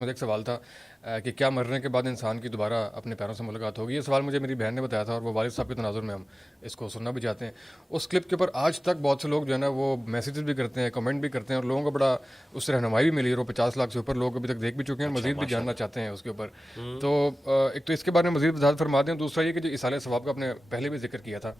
مجھے ایک سوال تھا کہ کیا مرنے کے بعد انسان کی دوبارہ اپنے پیروں سے ملاقات ہوگی؟ یہ سوال مجھے میری بہن نے بتایا تھا، اور وہ والد صاحب کے تناظر میں ہم اس کو سننا بھی چاہتے ہیں۔ اس کلپ کے اوپر آج تک بہت سے لوگ جو ہے نا وہ میسیجز بھی کرتے ہیں، کمنٹ بھی کرتے ہیں، اور لوگوں کو بڑا اس سے رہنمائی بھی ملی ہے، اور وہ 50 لاکھ سے اوپر لوگ ابھی تک دیکھ بھی چکے ہیں، اور اچھا، مزید بھی ماشاء جاننا اللہ۔ چاہتے ہیں اس کے اوپر۔ تو ایک تو اس کے بارے میں مزید وضاحت فرما دیں، دوسرا یہ کہ جو اصالہ ثواب کا آپ نے پہلے بھی ذکر کیا تھا،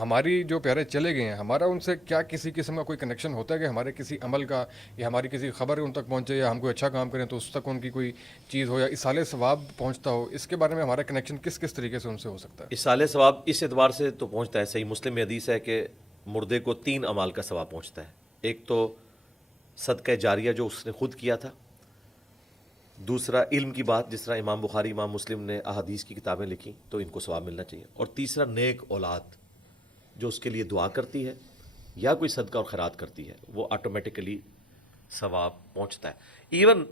ہماری جو پیارے چلے گئے ہیں، ہمارا ان سے کیا کسی قسم کا کوئی کنیکشن ہوتا ہے کہ ہمارے کسی عمل کا یا ہماری کسی خبر ان تک پہنچے، یا ہم کوئی اچھا کام کریں تو اس تک ان کی کوئی چیز ہو یا اصالہ ثواب پہنچتا ہو؟ اس کے بارے میں ہمارا کنیکشن کس کس طریقے سے ان سے ہو سکتا ہے؟ اصالہ ثواب اس اعتبار سے تو پہنچتا ہے، صحیح مسلم میں حدیث ہے کہ مردے کو 3 اعمال کا ثواب پہنچتا ہے۔ ایک تو صدقہ جاریہ جو اس نے خود کیا تھا، دوسرا علم کی بات، جس طرح امام بخاری امام مسلم نے احادیث کی کتابیں لکھی تو ان کو ثواب ملنا چاہیے، اور تیسرا نیک اولاد جو اس کے لیے دعا کرتی ہے یا کوئی صدقہ اور خیرات کرتی ہے، وہ آٹومیٹکلی ثواب پہنچتا ہے۔ ایون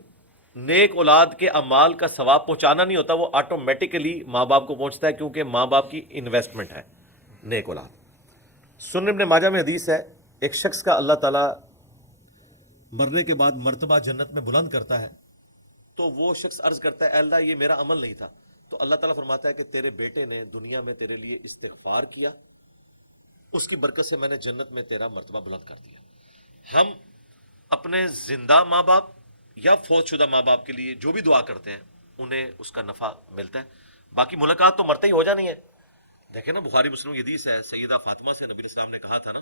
نیک اولاد کے اعمال کا ثواب پہنچانا نہیں ہوتا، وہ آٹومیٹکلی ماں باپ کو پہنچتا ہے، کیونکہ ماں باپ کی انویسٹمنٹ ہے نیک اولاد۔ سنن ابن ماجہ میں حدیث ہے، ایک شخص کا اللہ تعالیٰ مرنے کے بعد مرتبہ جنت میں بلند کرتا ہے، تو وہ شخص عرض کرتا ہے اے اللہ یہ میرا عمل نہیں تھا، تو اللہ تعالیٰ فرماتا ہے کہ تیرے بیٹے نے دنیا میں تیرے لیے استغفار کیا، اس کی برکت سے میں نے جنت میں تیرا مرتبہ بلند کر دیا۔ ہم اپنے زندہ ماں باپ یا فوت شدہ ماں باپ کے لیے جو بھی دعا کرتے ہیں انہیں اس کا نفع ملتا ہے، باقی ملاقات تو مرتے ہی ہو جانی ہے۔ دیکھیں نا، بخاری مسلم کی حدیث ہے، سیدہ فاطمہ سے نبی السلام نے کہا تھا نا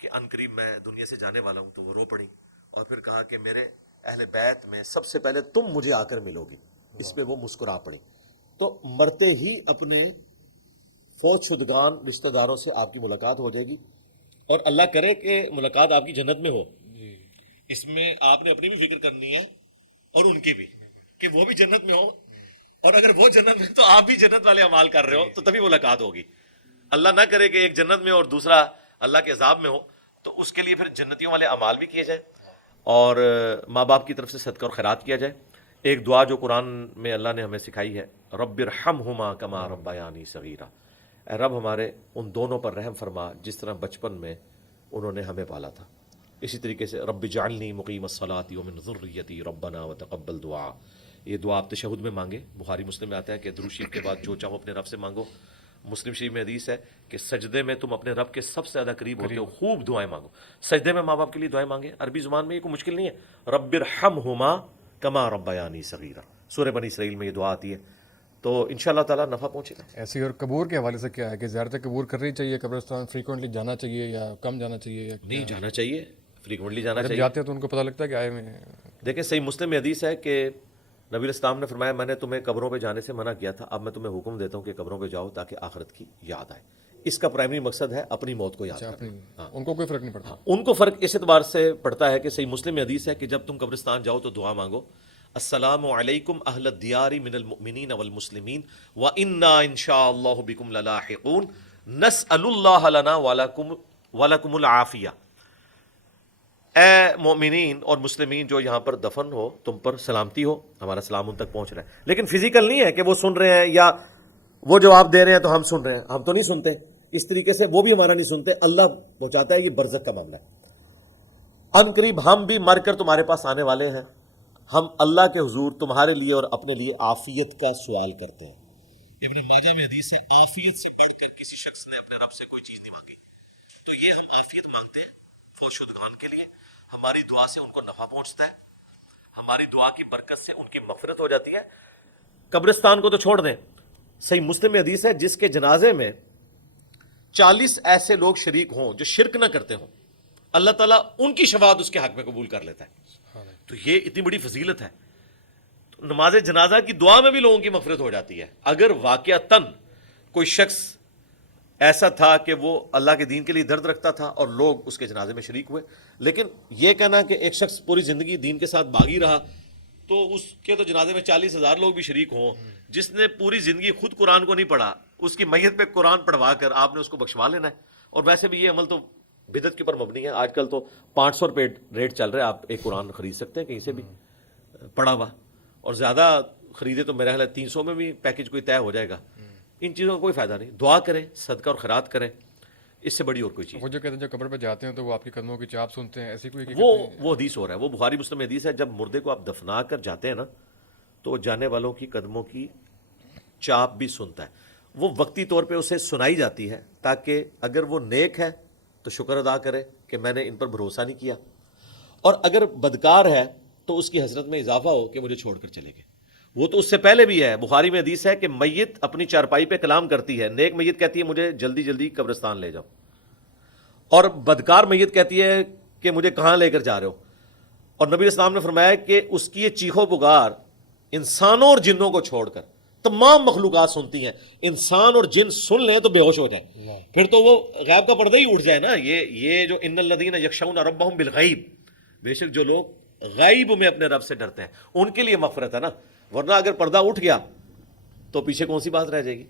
کہ ان قریب میں دنیا سے جانے والا ہوں، تو وہ رو پڑی، اور پھر کہا کہ میرے اہل بیت میں سب سے پہلے تم مجھے آ کر ملو گی، اس پہ وہ مسکرا پڑی۔ تو مرتے ہی اپنے فوت شدگان رشتہ داروں سے آپ کی ملاقات ہو جائے گی، اور اللہ کرے کہ ملاقات آپ کی جنت میں ہو۔ اس میں آپ نے اپنی بھی فکر کرنی ہے اور ان کی بھی، کہ وہ بھی جنت میں ہو، اور اگر وہ جنت میں تو آپ بھی جنت والے اعمال کر رہے ہو، تو تبھی ملاقات ہوگی۔ اللہ نہ کرے کہ ایک جنت میں اور دوسرا اللہ کے عذاب میں ہو، تو اس کے لیے پھر جنتیوں والے اعمال بھی کیے جائیں، اور ماں باپ کی طرف سے صدقہ اور خیرات کیا جائے۔ ایک دعا جو قرآن میں اللہ نے ہمیں سکھائی ہے، رب ارحمہما کما ربیانی صغیرا، اے رب ہمارے ان دونوں پر رحم فرما جس طرح بچپن میں انہوں نے ہمیں پالا تھا۔ اسی طریقے سے رب جعلنی مقیم الصلاۃ ومن ذریتی ربنا وتقبل دعا، یہ دعا آپ تشہد میں مانگے۔ بخاری مسلم میں آتا ہے کہ درود شریف کے بعد جو چاہو اپنے رب سے مانگو۔ مسلم شریف میں حدیث ہے کہ سجدے میں تم اپنے رب کے سب سے زیادہ قریب ہوتے ہو، خوب دعائیں مانگو۔ سجدے میں ماں باپ کے لیے دعائیں مانگے، عربی زبان میں یہ کوئی مشکل نہیں ہے، رب ارحمہما کما ربیانی صغیرا، سورہ بنی اسرائیل میں یہ دعا آتی ہے، تو انشاءاللہ تعالیٰ نفع پہنچے گا۔ ایسے ہی اور قبور کے حوالے سے کیا ہے کہ زیارت قبور کرنی چاہیے، قبرستان فریکوینٹلی جانا چاہیے یا کم جانا چاہیے، یا نہیں، کیا؟ جانا چاہیے، فریکوینٹلی اور جانا جب چاہیے۔ جاتے ہیں تو ان کو پتہ لگتا ہے کہ آئے ہوئے ہیں۔ دیکھیں صحیح مسلم میں حدیث ہے کہ نبی الاسلام نے فرمایا میں نے تمہیں قبروں پہ جانے سے منع کیا تھا، اب میں تمہیں حکم دیتا ہوں کہ قبروں پہ جاؤ تاکہ آخرت کی یاد آئے۔ اس کا پرائمری مقصد ہے اپنی موت کو یاد اچھا، اپنی کرنا۔ ہاں، ان کو کوئی فرق نہیں پڑتا؟ ان کو فرق اس اعتبار سے پڑتا ہے کہ صحیح مسلم میں حدیث ہے کہ جب تم قبرستان جاؤ تو دعا مانگو، السلام علیکم اہل الدیار من المؤمنین والمسلمین وانا انشاءاللہ بکم للاحقون نسأل اللہ لنا ولکم العافیہ، اے مومنین اور مسلمین جو یہاں پر دفن ہو، تم پر سلامتی ہو، ہمارا سلام ان تک پہنچ رہا ہے۔ لیکن فزیکل نہیں ہے کہ وہ سن رہے ہیں یا وہ جواب دے رہے ہیں تو ہم سن رہے ہیں، ہم تو نہیں سنتے اس طریقے سے، وہ بھی ہمارا نہیں سنتے، اللہ پہنچاتا ہے، یہ برزخ کا معاملہ ہے۔ ان قریب ہم بھی مر کر تمہارے پاس آنے والے ہیں، ہم اللہ کے حضور تمہارے لیے اور اپنے لیے عافیت کا سوال کرتے ہیں۔ ابن ماجہ میں حدیث ہے عافیت سے بڑھ کر کسی شخص نے اپنے رب سے کوئی چیز نہیں مانگی، تو یہ ہم عافیت مانگتے ہیں فوت شدگان کے لیے، ہماری دعا سے ان کو نفع پہنچتا ہے، ہماری دعا کی برکت سے ان کی مغفرت ہو جاتی ہے۔ قبرستان کو تو چھوڑ دیں، صحیح مسلم میں حدیث ہے جس کے جنازے میں 40 ایسے لوگ شریک ہوں جو شرک نہ کرتے ہوں، اللہ تعالیٰ ان کی شفاعت اس کے حق میں قبول کر لیتا ہے۔ تو یہ اتنی بڑی فضیلت ہے، تو نماز جنازہ کی دعا میں بھی لوگوں کی مغفرت ہو جاتی ہے۔ اگر واقعتاً کوئی شخص ایسا تھا کہ وہ اللہ کے دین کے لیے درد رکھتا تھا اور لوگ اس کے جنازے میں شریک ہوئے، لیکن یہ کہنا کہ ایک شخص پوری زندگی دین کے ساتھ باغی رہا تو اس کے تو جنازے میں 40,000 لوگ بھی شریک ہوں، جس نے پوری زندگی خود قرآن کو نہیں پڑھا، اس کی میت پہ قرآن پڑھوا کر آپ نے اس کو بخشوا لینا ہے۔ اور ویسے بھی یہ عمل تو بدعت کے اوپر مبنی ہے، آج کل تو 500 روپے ریٹ چل رہا ہے، آپ ایک قرآن خرید سکتے ہیں کہیں سے بھی پڑھا ہوا، اور زیادہ خریدے تو میرا خیال ہے 300 میں بھی پیکج کوئی طے ہو جائے گا۔ ان چیزوں کا کوئی فائدہ نہیں، دعا کریں، صدقہ اور خیرات کریں، اس سے بڑی اور کوئی چیز وہ جو کہتے ہیں جو قبر پہ جاتے ہیں تو وہ آپ کے قدموں کی چاپ سنتے ہیں، ایسی کوئی وہ حدیث ہو رہا ہے، وہ بخاری مسلم میں حدیث ہے، جب مردے کو آپ دفنا کر جاتے ہیں نا تو وہ جانے والوں کی قدموں کی چاپ بھی سنتا ہے. وہ وقتی طور پہ اسے سنائی جاتی ہے تاکہ اگر وہ نیک ہے تو شکر ادا کرے کہ میں نے ان پر بھروسہ نہیں کیا، اور اگر بدکار ہے تو اس کی حسرت میں اضافہ ہو کہ مجھے چھوڑ کر چلے گئے. وہ تو اس سے پہلے بھی ہے، بخاری میں حدیث ہے کہ میت اپنی چارپائی پہ کلام کرتی ہے، نیک میت کہتی ہے مجھے جلدی جلدی قبرستان لے جاؤ، اور بدکار میت کہتی ہے کہ مجھے کہاں لے کر جا رہے ہو. اور نبی اسلام نے فرمایا کہ اس کی یہ چیخو پکار انسانوں اور جنوں کو چھوڑ کر تمام مخلوقات سنتی ہیں. انسان اور جن سن لیں تو بے ہوش ہو جائیں، پھر تو وہ غیب کا پردہ ہی اٹھ جائے نا. یہ جو ان الذین یخشون ربہم بالغیب، بے شک جو لوگ غیب میں اپنے رب سے ڈرتے ہیں ان کے لیے مغفرت ہے نا. ورنہ اگر پردہ اٹھ گیا تو پیچھے کون سی بات رہ جائے گی؟